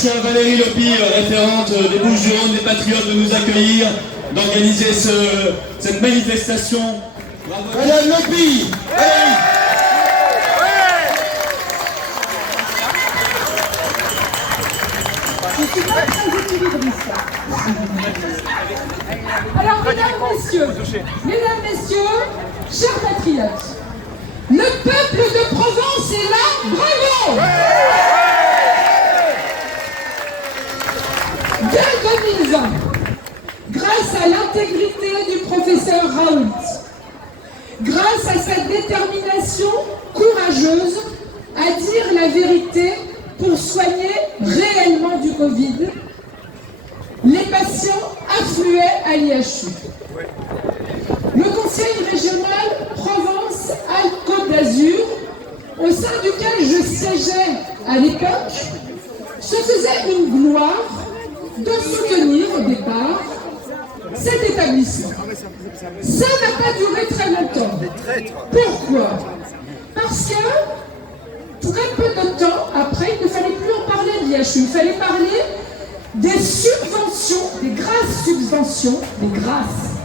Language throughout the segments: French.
Merci à Valérie Lopi, référente des Bouches-du-Rhône, des Patriotes, de nous accueillir, d'organiser cette manifestation. Madame Lopi, Valérie. Je suis pas très équilibriste. Alors, mesdames, messieurs, chers patriotes, le peuple de Provence est là, bravo! Dès 2020, grâce à l'intégrité du professeur Raoult, grâce à sa détermination courageuse à dire la vérité pour soigner réellement du Covid, les patients affluaient à l'IHU. Le Conseil régional Provence-Alpes-Côte d'Azur, au sein duquel je siégeais à l'époque, se faisait une gloire de soutenir au départ cet établissement. Ça n'a pas duré très longtemps. Pourquoi? Parce que très peu de temps après, il ne fallait plus en parler de l'IHU. Il fallait parler des subventions, des grasses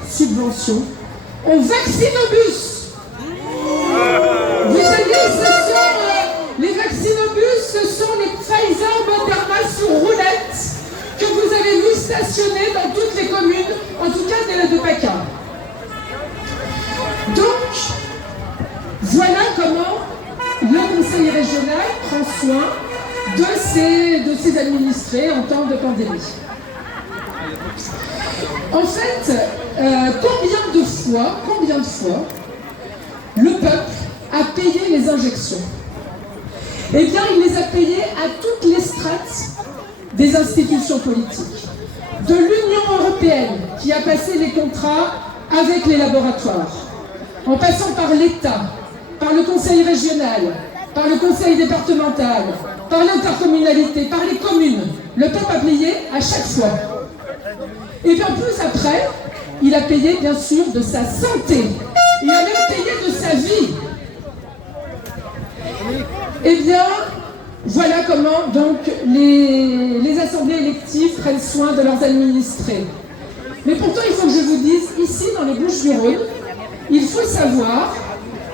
subventions au vaccinobus. Vous savez, les vaccinobus, ce sont les Pfizer Moderna sur roulette que vous avez vu stationner dans toutes les communes, en tout cas de PACA. Donc, voilà comment le Conseil régional prend soin de ses administrés en temps de pandémie. En fait, combien de fois le peuple a payé les injections? Eh bien, il les a payées à toutes les strates des institutions politiques. De l'Union européenne, qui a passé les contrats avec les laboratoires, en passant par l'État, par le Conseil régional, par le Conseil départemental, par l'intercommunalité, par les communes. Le peuple a payé à chaque fois. Et puis en plus après, il a payé bien sûr de sa santé. Il a même payé de sa vie. Eh bien, voilà comment donc les assemblées électives prennent soin de leurs administrés. Mais pourtant, il faut que je vous dise, ici dans les Bouches-du-Rhône, il faut savoir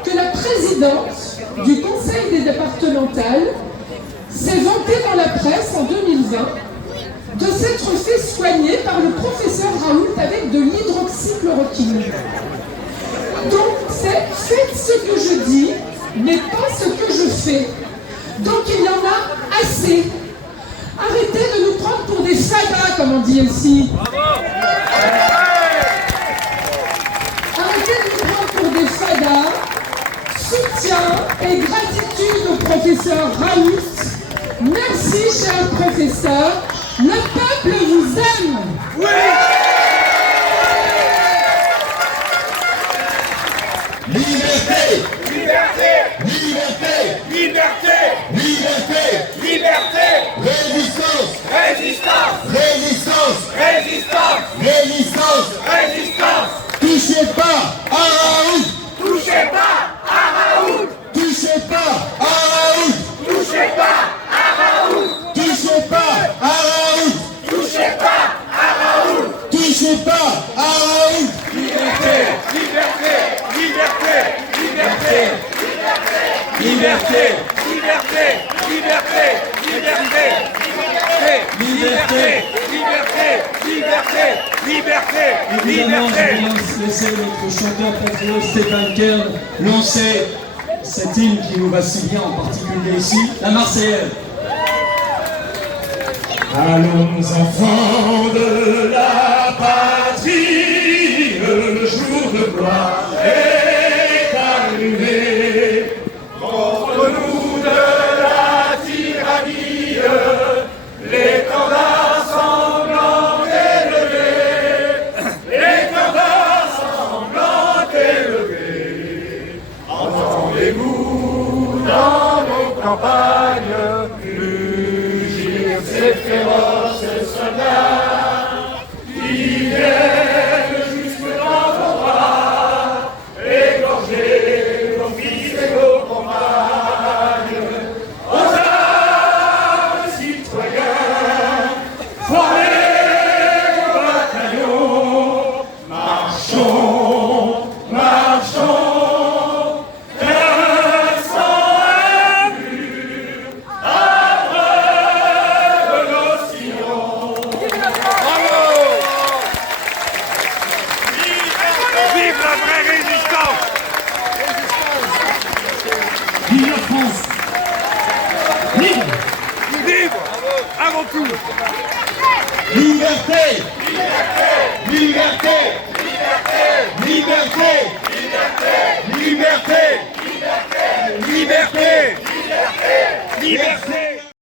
que la présidente du conseil départemental s'est vantée dans la presse en 2020 de s'être fait soigner par le professeur Raoult avec de l'hydroxychloroquine. Donc c'est faites ce que je dis, mais pas ce que je fais. Donc il y en a assez. Arrêtez de nous prendre pour des fadas, comme on dit ici. Arrêtez de nous prendre pour des fadas. Soutien et gratitude au professeur Raoult. Merci, cher professeur. Le peuple vous aime. Oui. Liberté. Liberté. Liberté. Liberté. Liberté. Liberté. Résistance. Résistance. Résistance. Résistance. Résistance. Résistance. Touchez pas à Raoult. Touchez pas à Raoult. Touchez pas à Raoult. Touchez pas à Raoult. Touchez pas à Raoult. Touchez pas à Raoult. Touchez pas à Raoult. Liberté. Liberté. Liberté. Liberté. Liberté. Liberté. Liberté. Liberté. Liberté. Liberté. Liberté. Évidemment, je vais laisser notre chanteur patriote Stéphane Kern lancer cette hymne qui nous va si bien, en particulier ici, la Marseillaise. Allons enfants de la patrie, le jour de gloire est arrivé. Contre nous de la tyrannie, l'étendard sanglant élevé, l'étendard sanglant élevé. Entendez-vous dans nos campagnes ces féroces soldats qui viennent jusque dans vos bras, égorger nos fils et nos compagnes. Aux armes, citoyens, Liberté. Liberté. Liberté. Liberté. Liberté. Liberté.